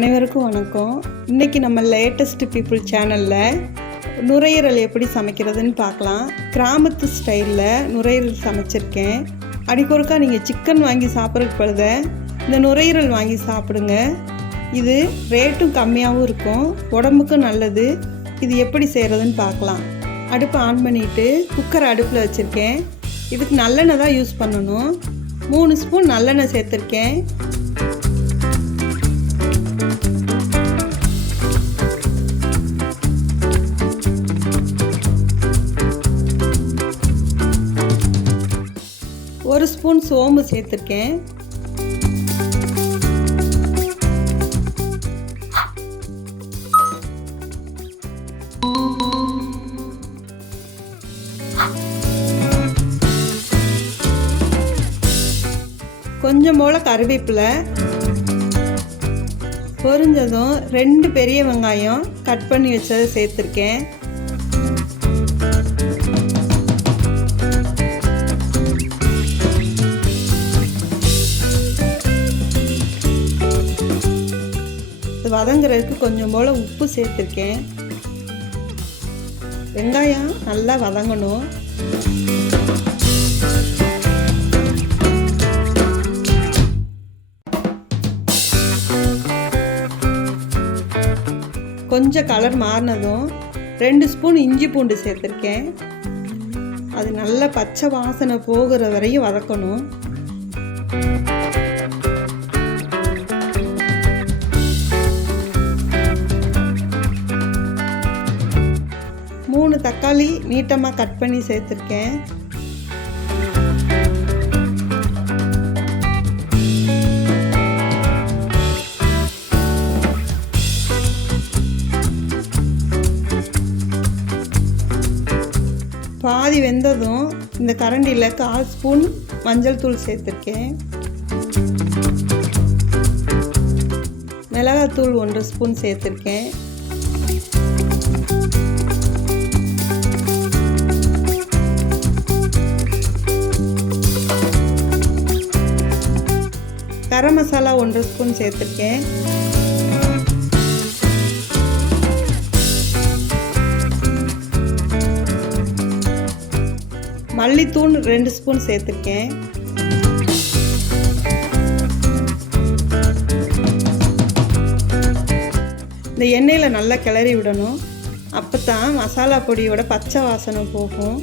அனைவருக்கும் வணக்கம். இன்றைக்கி நம்ம லேட்டஸ்ட் பீப்புள் சேனலில் நுரையீரல் எப்படி சமைக்கிறதுன்னு பார்க்கலாம். கிராமத்து ஸ்டைலில் நுரையீரல் சமைச்சிருக்கேன். அடிக்கொருக்கா நீங்கள் சிக்கன் வாங்கி சாப்பிட்றதுக்கு பொழுத இந்த நுரையீரல் வாங்கி சாப்பிடுங்க. இது ரேட்டும் கம்மியாகவும் இருக்கும், உடம்புக்கும் நல்லது. இது எப்படி செய்கிறதுன்னு பார்க்கலாம். அடுப்பை ஆன் பண்ணிவிட்டு குக்கரை அடுப்பில் வச்சுருக்கேன். இதுக்கு நல்லெண்ணெய் தான் யூஸ் பண்ணணும். 3 ஸ்பூன் நல்லெண்ணெய் சேர்த்துருக்கேன். ஒரு ஸ்பூன் சோம்பு சேர்த்துருக்கேன். கொஞ்சம் போல கருவேப்பிலை பொரிஞ்சதும் 2 பெரிய வெங்காயம் கட் பண்ணி வச்சதை சேர்த்துருக்கேன். வதங்குறதுக்கு கொஞ்சம் போல் உப்பு சேர்த்துருக்கேன். வெங்காயம் நல்லா வதங்கணும். கொஞ்சம் கலர் மாறினதும் 2 ஸ்பூன் இஞ்சி பூண்டு சேர்த்துருக்கேன். அது நல்லா பச்சை வாசனை போகிற வரையும் வதக்கணும். தக்காளி நீட்டமாக கட் பண்ணி சேர்த்துருக்கேன். பாதி வெந்ததும் இந்த கரண்டியில் 1/4 ஸ்பூன் மஞ்சள் தூள் சேர்த்துருக்கேன். மிளகாத்தூள் 1 ஸ்பூன் சேர்த்துருக்கேன். கரம் மசாலா 1 ஸ்பூன் சேர்த்துருக்கேன். மல்லித்தூள் 2 ஸ்பூன் சேர்த்துருக்கேன். இந்த எண்ணெயில் நல்லா கிளறி விடணும். அப்போ தான் மசாலா பொடியோட பச்சை வாசனை போகும்.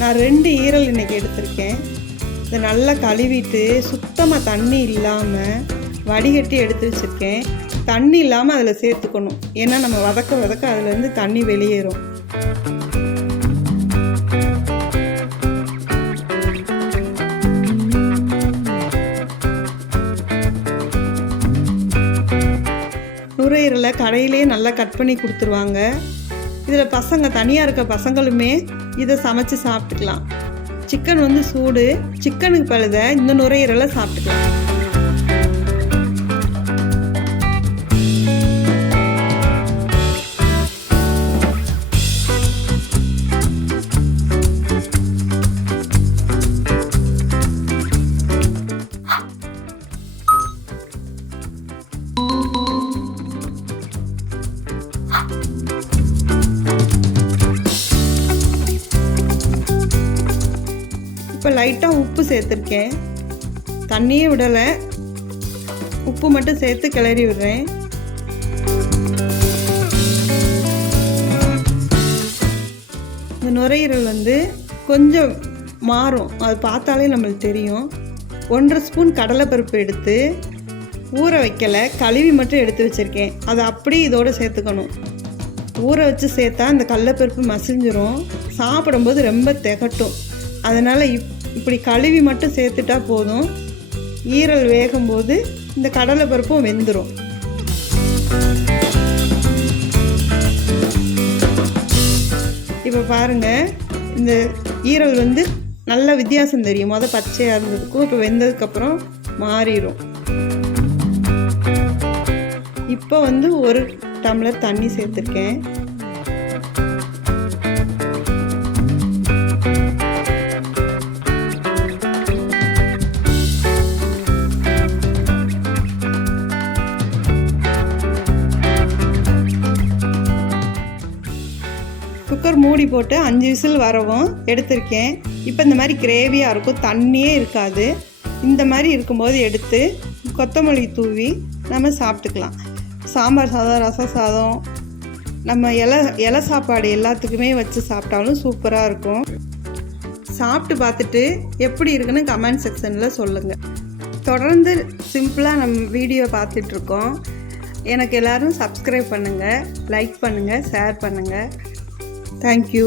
நான் 2 ஈரல் இன்றைக்கி எடுத்திருக்கேன். இதை நல்லா கழுவிட்டு சுத்தமாக தண்ணி இல்லாமல் வடிகட்டி எடுத்து வச்சுருக்கேன். தண்ணி இல்லாமல் அதில் சேர்த்துக்கணும். ஏன்னா நம்ம வதக்க அதுலேருந்து தண்ணி வெளியேறும். நுரையீரலை கடையிலே நல்லா கட் பண்ணி கொடுத்துருவாங்க. இதில் பசங்க தனியாக இருக்க பசங்களுமே இதை சமைச்சு சாப்பிட்டுக்கலாம். சிக்கன் வந்து சூடு, சிக்கனுக்கு பழுத இந்த நுரையீரலை சாப்பிட்டுக்கலாம். இப்போ லைட்டாக உப்பு சேர்த்துருக்கேன். தண்ணியே விடலை, உப்பு மட்டும் சேர்த்து கிளறி விடுறேன். இந்த நுரையீரல் வந்து கொஞ்சம் மாறும், அது பார்த்தாலே நம்மளுக்கு தெரியும். 1/2 ஸ்பூன் கடலைப்பருப்பு எடுத்து ஊற வைக்கலை, கழுவி மட்டும் எடுத்து வச்சுருக்கேன். அதை அப்படியே இதோடு சேர்த்துக்கணும். ஊற வச்சு சேர்த்தா இந்த கடலைப்பருப்பு மசிஞ்சிரும், சாப்பிடும்போது ரொம்ப திகட்டும். அதனால் இப்படி கழுவி மட்டும் சேர்த்துட்டா போதும். ஈரல் வேகும்போது இந்த கடலைப்பருப்பும் வெந்துடும். இப்போ பாருங்கள், இந்த ஈரல் வந்து நல்ல வித்தியாசம் தெரியும். பச்சையாக இருந்ததுக்கும் இப்போ வெந்ததுக்கப்புறம் மாறிடும். இப்போ வந்து 1 டம்ளர் தண்ணி சேர்த்துருக்கேன். குக்கர் மூடி போட்டு 5 விசில் வரவும் எடுத்திருக்கேன். இப்போ இந்த மாதிரி கிரேவியாக இருக்கும், தண்ணியே இருக்காது. இந்த மாதிரி இருக்கும்போது எடுத்து கொத்தமல்லி தூவி நம்ம சாப்பிட்டுக்கலாம். சாம்பார் சாதம், ரசம் சாதம், நம்ம இலை சாப்பாடு எல்லாத்துக்குமே வச்சு சாப்பிட்டாலும் சூப்பராக இருக்கும். சாப்பிட்டு பார்த்துட்டு எப்படி இருக்குன்னு கமெண்ட் செக்ஷனில் சொல்லுங்கள். தொடர்ந்து சிம்பிளாக நம்ம வீடியோ பார்த்துட்ருக்கோம். எனக்கு எல்லோரும் சப்ஸ்கிரைப் பண்ணுங்கள், லைக் பண்ணுங்கள், ஷேர் பண்ணுங்கள். தேங்க்யூ.